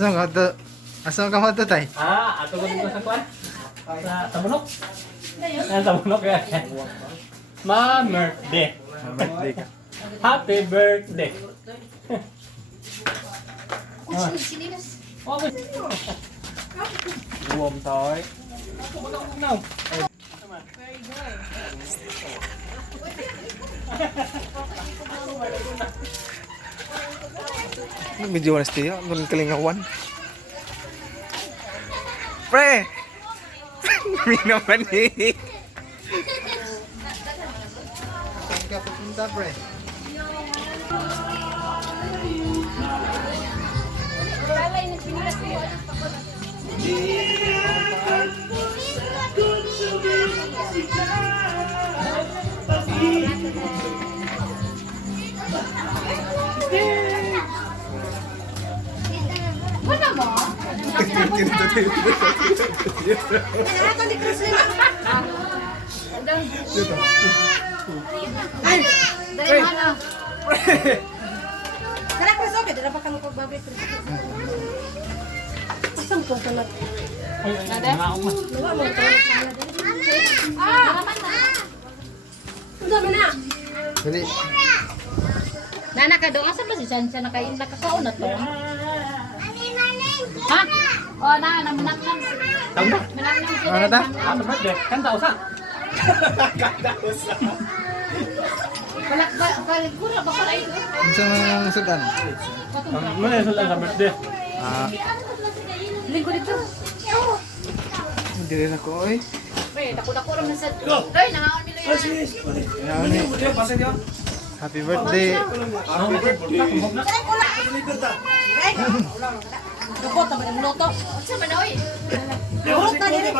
Asa ka mo to tay? Ato ko dito sa kwan. Sa Tabunok. Sa Tabunok ya. Ma birthday. Birthday ka. Happy birthday. Warm toy. No. Medyo na stiyo, nun kalingawan. Pre! Hindi naman eh. Saan ka pupunta, pre? Ano mo? Ay, dali mo na. Kaya ko soke, dala pa kang pagbabit. Asam ko talat. Ay, nada. Luwa mo talat sana din. Naman na. Udah mana? Dali. Nana ka doon asa ba si Sansa nakakaon na to? Ha? Oh, na menang. Tama. Menang sila. Ano ta? Happy birthday. Kan tak usah. Balik ko na baka ito. Unsa man sudan? Mana yang sudah sa birthday? Lingko dito. Hindi rin ako oy. Pre, dako-dako ra man sa. Doy, nangaon nila yan. Happy birthday. Dukot ta ba luto? Sa man oy. Dukot ta dili.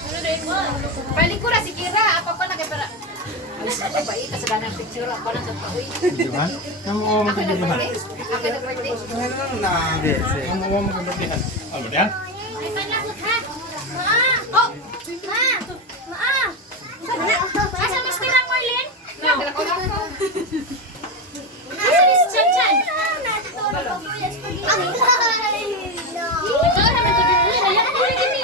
Ano dai mo? Balik ko ra si Kira, apa pa na kay para. Alis na ba ita sa ganang picture ako na sa pawi. Di ba? Kamu mau Ako na birthday. Ako na birthday. Hindi, si. Kamu mau makan birthday kan? Oh, birthday. Ay, panakot ha. Ma! Oh! Ma! Ma! Asa Miss Tira Marlin? No. Asa Miss Chanchan? Ikaw naman ito dito. Ayan ko rin kami.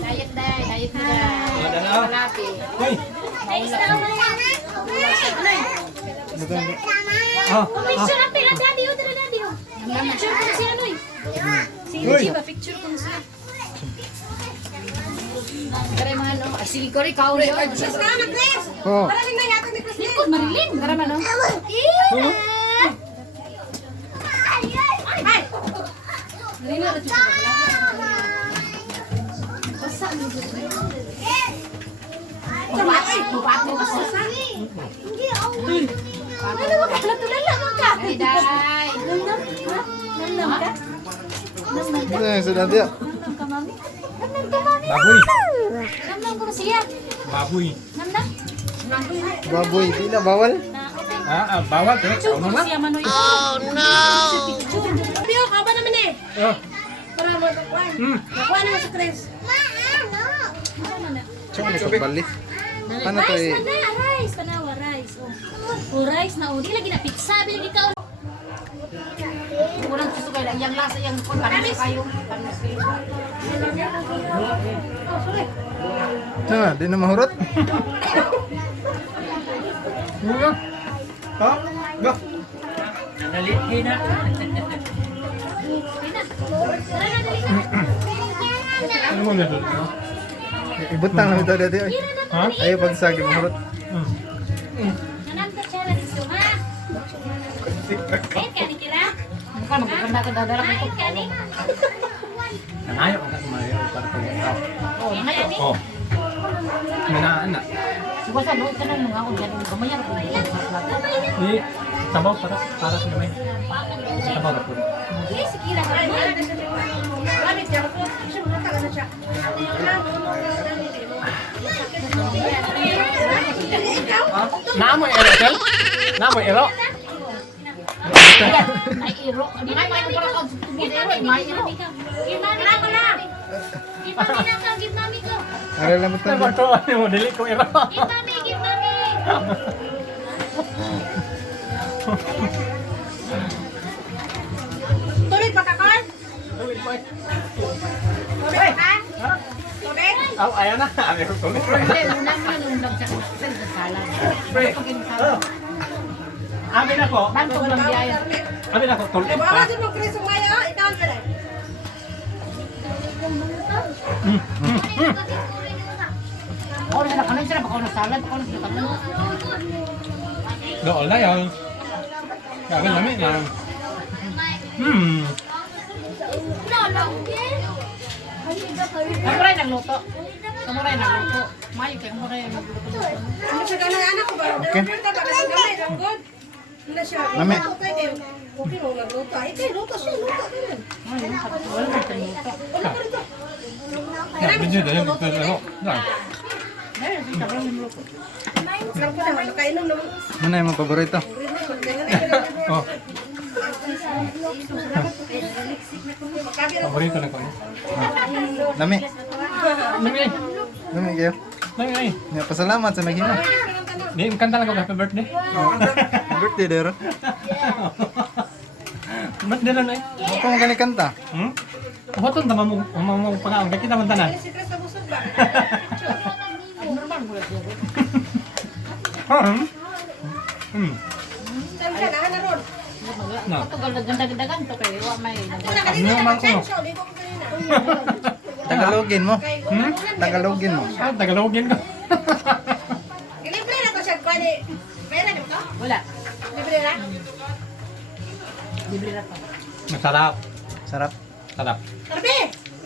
Diet day. Diet mo day. Ada na. Malapit. Hoy. Ayos na ako na. Ah. Picture ang pila daddy. O, tara daddy. Picture ko na si ano eh. Si Yuji ba? Picture ko na siya. Tara mga ano. Ay, sige ko rin. Kaon yun. Oh. Lingkod, Marilyn. Tara man, no? Ay! Marilyn, ano dito ba? Basa mo dito. Bupat mo basa. Ano ba ka? Natulala mo ka? Ay, day. Namnam ka? Namnam ka? Ano yung sudan tiyo? Namnam ka, mami? Namnam ka, mami? Baboy. Namnam ko na siya. Baboy. Namnam? Baboy, di na bawal. Bawal tuh. Picture ko na siya, Manoy. Oh, no! Picture. Pio, ka ba naman eh? Oh. Para mo kakuan. Kakuan naman sa tres. Tsaka may pagbalik. Ano to Rice eh? na na, rice. Panawa, rice. Oh, rice na. Oh, di lagi na pizza. Bilagi ka. Kurang gusto kayo lang. Yang lasa, yang panis kayo. Panis kayo. Oh, sorry. Nah, di na mahurot. Mura. Ha? Go. Dali hina. Tara na, dali na. Ano mo nito? Ibutang lang ito dati oy. Ha? Ayaw pagsagi mahurot. Nananta siya na dito, ha? Kahit ka ni Kira? Mukha, magkakanda ka dadala ko. Kahit ka ni? Kanayo ka kumayo para pag-ihaw. Oh, kaya ni? Oh. Manaan na. Suka sa loob ka lang mga kung galing gumayan ko. Di sabaw para sa naman. Sabaw na po. Eh, si Kira ka. Gamit niya ko. Siya mga taga na siya. Naamoy ero, Kel? Naamoy ero? Ay, iro. Di na may para ka tumulong iro. May iro. Gimami na ko na. Gimami na ka, gimami ko. Aral lang butang. Nagkontrol mo, dili ko ira. Give mommy, give mommy. Tubig pa kakon? Tubig pa ka? Tubig? Oh, ayaw na. Ayaw ko. Hindi, una mo nung nagsasalan sa salan. Pre. Amin ako. Bantog lang biyaya. Amin ako. Tulit Baka pa. din mo Chris umaya, ikaw ka lang. Ako na kanan sila, baka na salan, ako na sila kanan. Doon na yun. Kaya namin na. Kamuray nagluto. Kamuray nagluto. Mayo kay kamuray nagluto. Ano siya ganang anak ko ba? Okay. Dito ba kasi gamay, ang good. Hindi siya. Mami. Okay mo nagluto. Ito, luto siya, luto din. Ay, wala man kay luto. Wala ko dito. Medyo dahil ito ano. Ayun, si kamuray nagluto. Sarap ko naman, nakainom naman. Ano yung mga paborito? Oh, paborito na ko. Lami. Nami. Lami kayo. Nami ay. Nga, pasalamat sa naghimo. Di kanta lang ko happy birthday. Birthday dero. Mat din na. Ako mo gani kanta. Hmm? Hoton tama mo pangaon kita man tanan. Si Chris na busog ba? Normal mo lang siya. Hmm. Saan siya, nahan na ron. No. Ito ganda-ganda to kay wa may. Ito na kanina Ano na man ko? mag-sensyo, di ko kanina. Tagalogin mo. Kay ulan na. Tagalogin mo. Ah, tagalogin ko. Libre na to siya, kwani. Pera na to? Wala. Libre na? Libre na to. Masarap. Sarap. Sarap. Tarbi!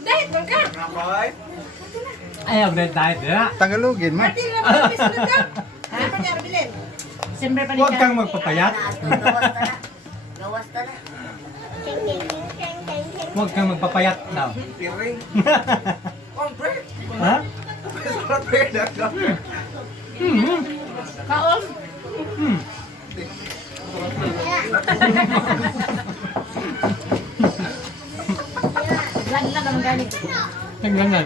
Dahit bang ka? Ayaw na diet na. Tagalogin mo. Martin na ba? Bisunod ka? Ano pa niya, Arbilin? Siyempre pa Huwag kang magpapayat. Gawas ka na. Huwag kang magpapayat daw. Ha? Kaon. Hmm. Lagi na naman galing. Tingnan na.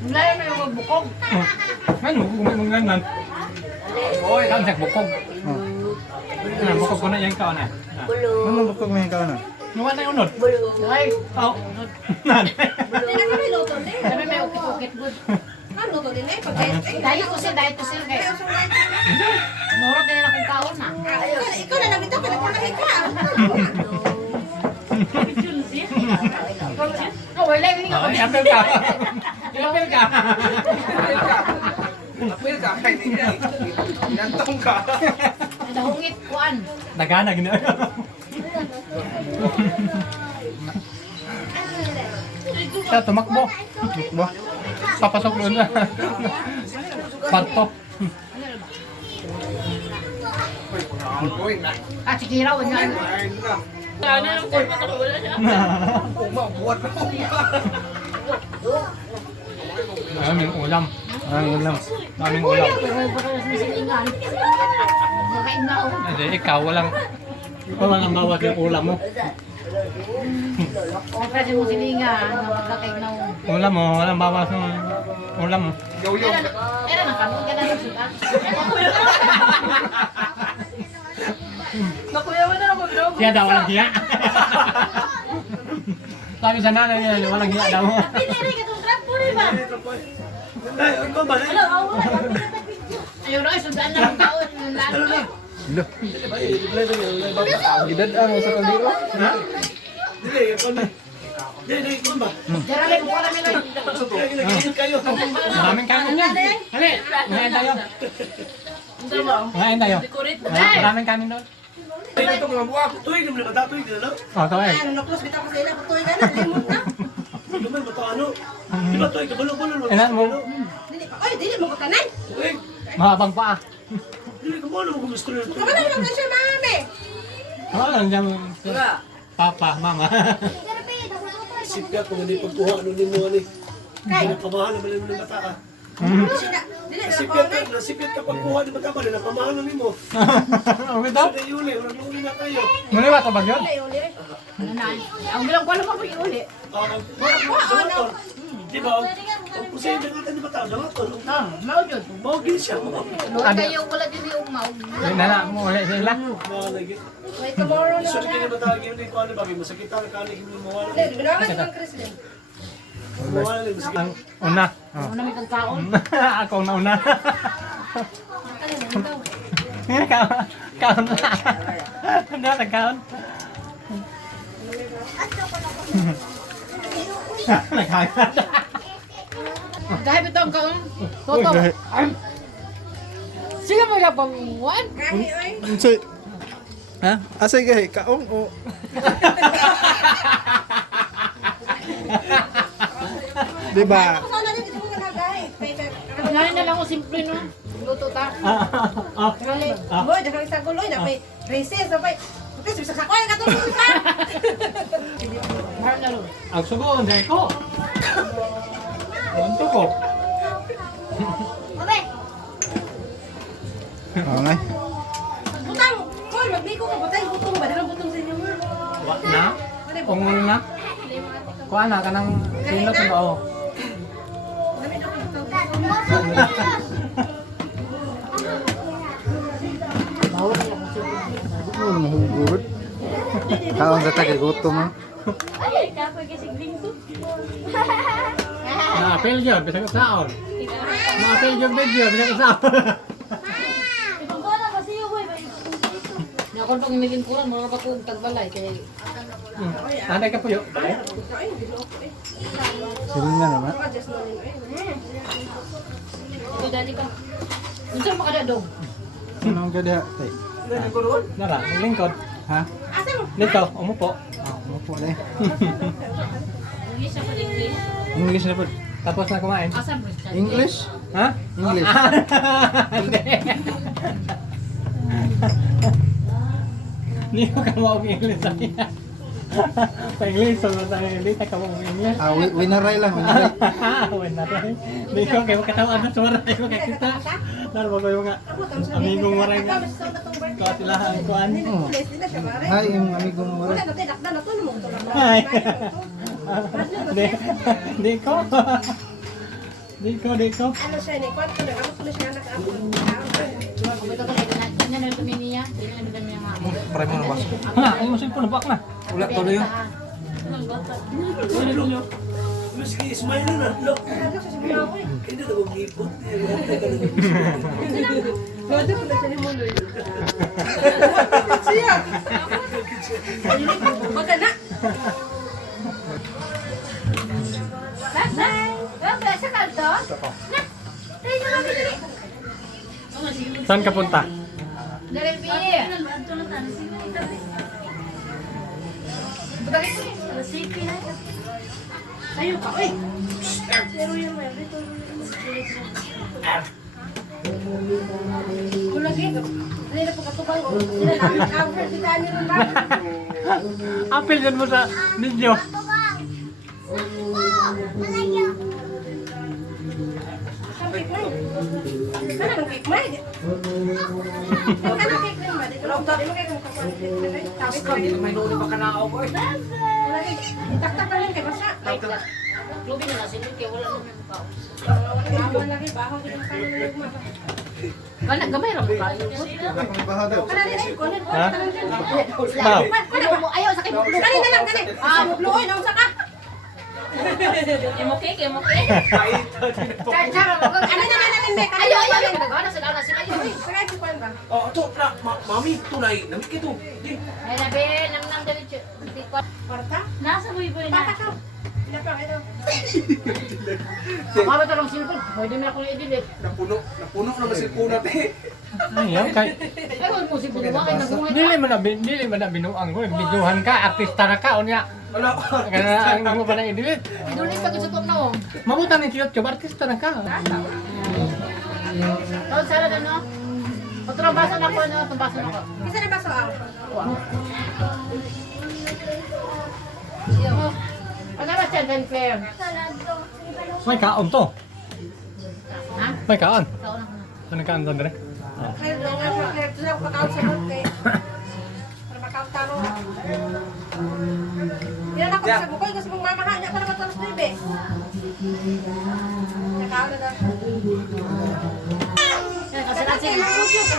Mulai may mga bukog. Oh. Ano, kung nan. Oy, kan sak bukog. Oh. Nah, bukog ko na yang kaon na. Ano bukog mo yung kaon? Nuwan na unod. Ay, Oh. Nan. Hindi na kami luto din. sabi may ukit-ukit good. Ah, luto din eh. Pag-date. Dahil ko siya kay. Murot din akong kaon na. Ikaw na lang ito, pinagpalaki ka. Oh, wala yung nga. Ay, apel ka. Apel ka. Dahungit kuan. Nagana gina. Sa tumakbo. Bo. Papasok doon na. Parto. Ah, si Kiraw niya. Daming ulam. Ang ulam. Daming ulam. Pero baka sa silingan. Makaingao. Hindi, ikaw walang ang bawat yung ulam mo. Pwede mo silingan. Makaingao. Ulam mo, walang bawas ng ulam mo. Era na kamo ka na suka. Nakuyawan na ako, bro. Siya daw walang hiya. Sabi sa nanay niya, walang hiya daw. Piniri ka itong trap po rin ba? Ayun na, sundaan na ang taon. Lalo na. Ilo. Edad ang sa kaldero. Ha? Jarale mo pala nila. Maraming kanin yan. Hali, ngayon tayo. Ngayon tayo. Maraming kanin doon. Oh, tayo. Ano, naklos kita pa sila. Putoy ka na, limot na. Ilan mo? Dili pa. Oy, dili mo ko tanay. Mahabang paa. Kung ano naman siya, mami. Oo, nandiyan mo. Papa, mama. Sipya kung hindi pagkuha ano din mo ani. Kay, Napamahalan naman mo ng bata ka. sina. Dili na Sipya ako ka, nasipya ka pagkuha ng bata ka, napamahalan mo. Okay daw? Sa Yuli, walang luli na kayo. Muli ba ito ba yun? Ano na? Ang bilang ko alam ako yung uli. Di ba? Kasi nangatan di ba tao? Nangatan. Mao jud. Bogi siya mo. Luoy kayo wala jud yung mao. Nana mo ulit sila. Malagi. Wait, tomorrow na Sorry wala. kaya ba tawag yun? Kung ano bagay, masakit ang kanig mo mawala. Hindi, ginawa ka ng Chris din. Mawala lang, masakit. Ang una. Oh. Ano may kagkaon? Ako ang nauna. Ano mo, ikaw? Kaon na. Hindi ako nagkaon. Nagkaon. Dahil ito ang kaon. Toto. Sige mo na pamuan. Kami, oy. Unsay? Ha? Asay gahi kaong o. Di ba? Ako na din, ito mo nagagay. Kunain na lang ko simple no. Luto ta. Ngali. Boy, dakang isang guloy na may recess, na may... Kasi bisa sakoy ka tulog ka. Mahal na ro. Ang sugo, hindi ko. Ang ko. Obe. Oo nga. Butang! Hoy, magbiko ka, butang butong ba? Dalang butong sa inyo nga. Wa na? Kung na? Kuha na ka ng sino sa bao. Dami na ko butong. Ano mahugod? Kaon sa tagay gutom mo. Ay, kapoy kasi lingso. Na-apel yun, bisa ka saon. Na-apel yung video, bisa ka saon. Ibang ko na kasi yung boy. Na kon tong naging kuran mo pa ko tagbalay kay Nanay ka po yun. Ay, bilo ko eh. Sige nga naman. Adjust na rin eh. ito dali ka. Unsa makada dong? Anong gada? Tay. Nara, ang lingkod. Ha? Asa mo? Dito, umupo. Ano po na English sa English. English na po. Tapos na kumain. Asa mo? English? Ha? English. Hindi. Hindi ko ka mag-English sa niya. Pa-English, so hindi ka mag-English. Ah, winaray lang, winaray. Wala na rin. Hindi ko kayo katawan na sa waray ko kakita. Lalo ba yung mga amigong waray na. Kaya sila ang kuhan. Oh. Hindi na siya bare. Hi, yung amigo mo Wala wala. na tinakda na to mo to lang. Hi. Di ko. Di ko. Ano siya ni kwan ko na ako na siya nakaabot. Ito ko lagi na kanya na ito niya. Dili na dami nga. Pare mo na bas. Na, ay mo cellphone na bak na. Ulat tuloy yun. Maski smile na, look. Ano sa siya ako eh. Hindi na kong ipot. Wala ko na siya ni Muloy. Siya. Wag na. Bye. Obe, sa kaldo. Na. Tayo na kami dali. Saan ka punta? Dali bi. Ayaw ka eh. Pero yan mo, ito. Kulagi. Dali na po katubang. Sila namin cover. Kita niyo rin ba? Apel yan mo sa video. Ang cake mo. Ano ang cake mo? Ano ang cake mo? Dito lang tayo. Ano cake mo? Tapos ko. May noon pa ka na ako eh. Taktak na lang kay Basa. Klubi na sila kay wala na may mukha. Bawa lagi. Bawa din ang kanan ng mga. Kana gamay ra mo kayo. Baha daw. Kanan din ay. Kunin. Ha? Kanan din. Wow. Ayaw sa kay buklo. Kanin na lang. Kanin. Luoy. Nang saka. Imo kay mo kay. Cara mo. Ano na natin be? Ayaw ayaw nagagawa na sila na sila yun. Sakay si Juan ba? Oh, ito, mami, tunay. Namit ka ito. Di. Ay nabe nang nang dali di ko. Parta? Nasa boy-boy na. Pata ka. Pinapa ito. Mama ta lang cellphone. Pwede mo ako i-delete. Napuno naman si Puna, te. Ayaw kay. Ay wala mo si Budo kay nagungat. Dili man na binuang ko. Biduhan ka, artista na ka unya. Wala ko. Kana ang mo pa nang i-delete. Idulin pa gud sa top na oh. Mabutan ni YouTube, artista na ka. Oh, sala na no. Otro baso na ko no, tumbaso na ko. Kasi na ba so ako? Oh. Ano ba siya then Claire? Salado. May kaon to. Ha? May kaon. Kaon ako na. Ano kaon to dire? Kaya na nga, kaya ito na ako pakaw sa mga kay. Para makaw taro. Yan ako sa bukoy, gusto mong mamaha niya ka naman talos libe. Nakao na na. Kasi kasi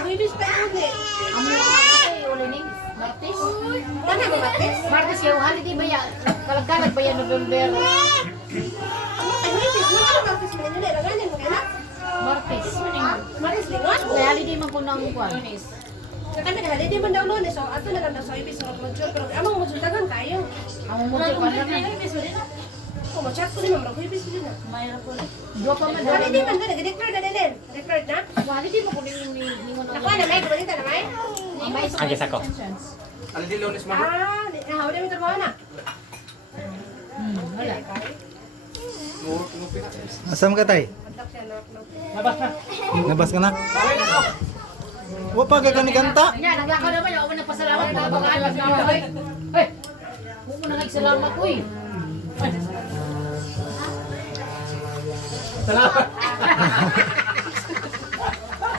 Bibis pa yun eh. ang mga kasi ulining Martes. Ano ba matis? Martes yung holiday ba yan? Kalagkalag ba yan November? Ay, bibis. Ano ba matis mo nila? Langanin mo kaya na? Martes. Maris lingon? May holiday man ko ng kuwan. Kami na haliday man daw noon eh. So, ato na lang daw sa ibis. Mag-mature. Pero amang magsultagan kayo. Ang mumutyo pa na. Kung mag-chat ko ni Ma'am, ibis din na. Dua pa man daw. Haliday man na. Nag-declare na din. Declared na? Holiday mo ko ningon Nakuha na may. Kumalita na may? Agis ako. Ah, hawala may trabaho na. Wala. Asam ka tay? Contact siya na. Labas na. Nabas ka na? Wa pa kay kanikanta. Nya, naglakaw naman ako nagpasalamat mga bagaan lang ako. Hey. Mo na nagsalamat ko eh. Salamat.